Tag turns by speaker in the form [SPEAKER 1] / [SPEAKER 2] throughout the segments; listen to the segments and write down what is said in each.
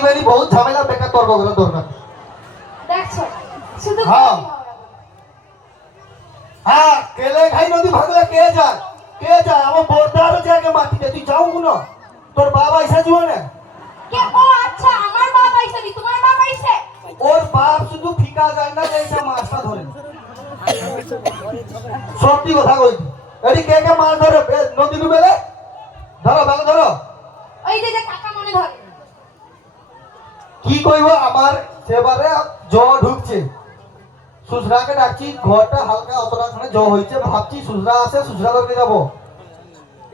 [SPEAKER 1] এবারই বহুত ঝামেলা বেকার তর্ক করা দরকার
[SPEAKER 2] দেখছ? শুধু
[SPEAKER 1] হ্যাঁ। হ্যাঁ কেলে ঘাই নদী ভাঙলে কে যায়? কে যায়? আমার বোরদারও জায়গা মাটিতে তুই যাও না তোর বাবা এসে যাব না
[SPEAKER 2] কে? ও আচ্ছা আমার বাবা আইছে নি, তোমার বাবা আইছে
[SPEAKER 1] ওর বাপ শুধু ফিকা যায় না এইসা মাছটা ধরে। সত্যি কথা কইছি এটি কে কে মাছ ধরে? নদী ডুবেলে ধরো ভালো ধরো।
[SPEAKER 2] ওই যে যে কাকা মনে ধরে
[SPEAKER 1] কি কইব? আমার সেবারে জ্বর ঢুকছে। সুসরাকে ডাকছি ঘরটা হালকা অতটা খানে জ্বর হয়েছে ভাবছি সুসরা আছে সুসরা করতে যাব।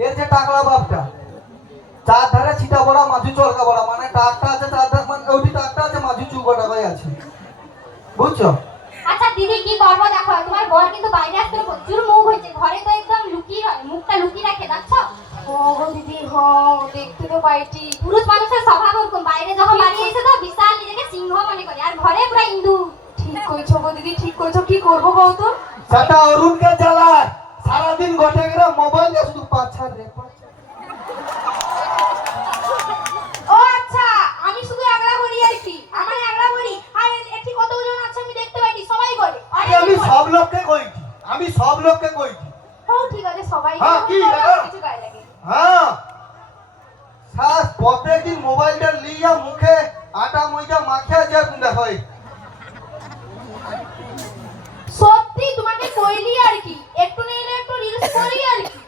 [SPEAKER 1] এর যে টাকলা বাপটা চার ধারে ছিটা বড়া মাঝু চলকা বড়া মানে টাকটা আছে চার ধারে মানে ওইটি টাকটা আছে মাঝু চুবটা ভাই আছে। বুঝছ?
[SPEAKER 2] আচ্ছা দিদি কি করব দেখো তোমার বর কিন্তু বাইরে আসতে প্রচুর মুখ হয়েছে ঘরে তো একদম লুকিয়ে হয় মুখটা লুকিয়ে রাখে দেখছ ও গো দিদি হ দেখতে তো পাইছি পুরুষ মানুষের স্বভাব ওরকম বাইরে যখন বাড়ি এসে তো বিশাল নিজেকে সিংহ আর ঘরে পুরো ইন্দু। ঠিক কইছো গো দিদি ঠিক কইছো। কি করব বল তো?
[SPEAKER 1] সেটা অরুণকে জ্বালায়। সারাদিন ঘটে গেলে মোবাইল দিয়ে শুধু পাচ্ছা রে
[SPEAKER 2] ও আচ্ছা আমি শুধু একলা করি আর কি? আমার একলা করি আর এ- কতজন আছে আমি দেখতে পাইছি সবাই করে
[SPEAKER 1] আরে আমি সব লোককে কইছি। আমি সব লোককে কইছি।
[SPEAKER 2] ও ঠিক আছে সবাই
[SPEAKER 1] হ্যাঁ, কি?
[SPEAKER 2] কিছু গায়ে লাগে।
[SPEAKER 1] হ্যাঁ। শ্বাস প্রত্যেকদিন মোবাইলটা লিয়া মুখে? আটা ময়দা মাখিয়া যা দেখো এই।
[SPEAKER 2] সত্যি তোমাকে কইলি আর কি? একটু নিলে একটু রিলস করি আর কি?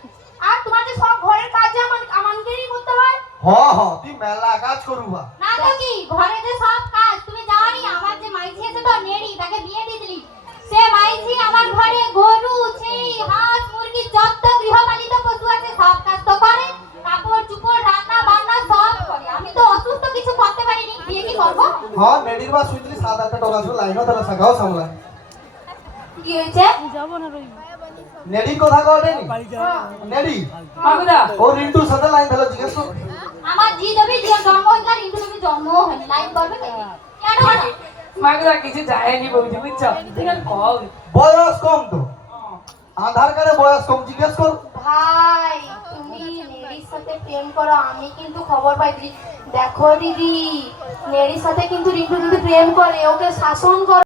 [SPEAKER 2] আর তোমাকে সব ঘরের কাজ আমার আমাদেরই করতে হয়?
[SPEAKER 1] হ হ তুই মেলা কাজ করুবা।
[SPEAKER 2] না তো কি ঘরে যে সব কাজ তুমি জানি আমার যে মাইঝি আছে তো নেড়ি তাকে বিয়ে দিয়ে দিলি। সে মাইঝি আমার ঘরে গরু ছেই হাঁস মুরগি যত গৃহপালিত পশু আছে সব কাজ তো করে কাপড় চুপড় রান্না বান্না সব করে আমি তো অসুস্থ কিছু করতে পারিনি বিয়ে কি করব
[SPEAKER 1] হ্যাঁ নেডির বা শুইতলি সাত আটটা টাকা ছিল লাইনও তারা শাখাও সামলায়
[SPEAKER 2] কি হয়েছে?
[SPEAKER 1] নেডির কথা কওনি নেডি?
[SPEAKER 3] মাগুদা।
[SPEAKER 1] ও রিন্টুর সাথে লাইন ধরে জিজ্ঞেস কর।
[SPEAKER 2] আমার জি দেবী যে জন্ম হয়েছে আর ইন্দু জন্ম হয়নি। লাইন করবে কেন কেন
[SPEAKER 3] মাগুদা কিছু যায়নি বুঝছ? তুই খালি
[SPEAKER 1] বয়স কম তো। আধার কার্ডে বয়স কম জিজ্ঞেস কর।
[SPEAKER 2] ভাই তুমি নেড়ির সাথে প্রেম করো আমি কিন্তু খবর পাইছি। দেখো দিদি নেড়ির সাথে কিন্তু রিন্টু দিদি প্রেম করে ওকে শাসন করো।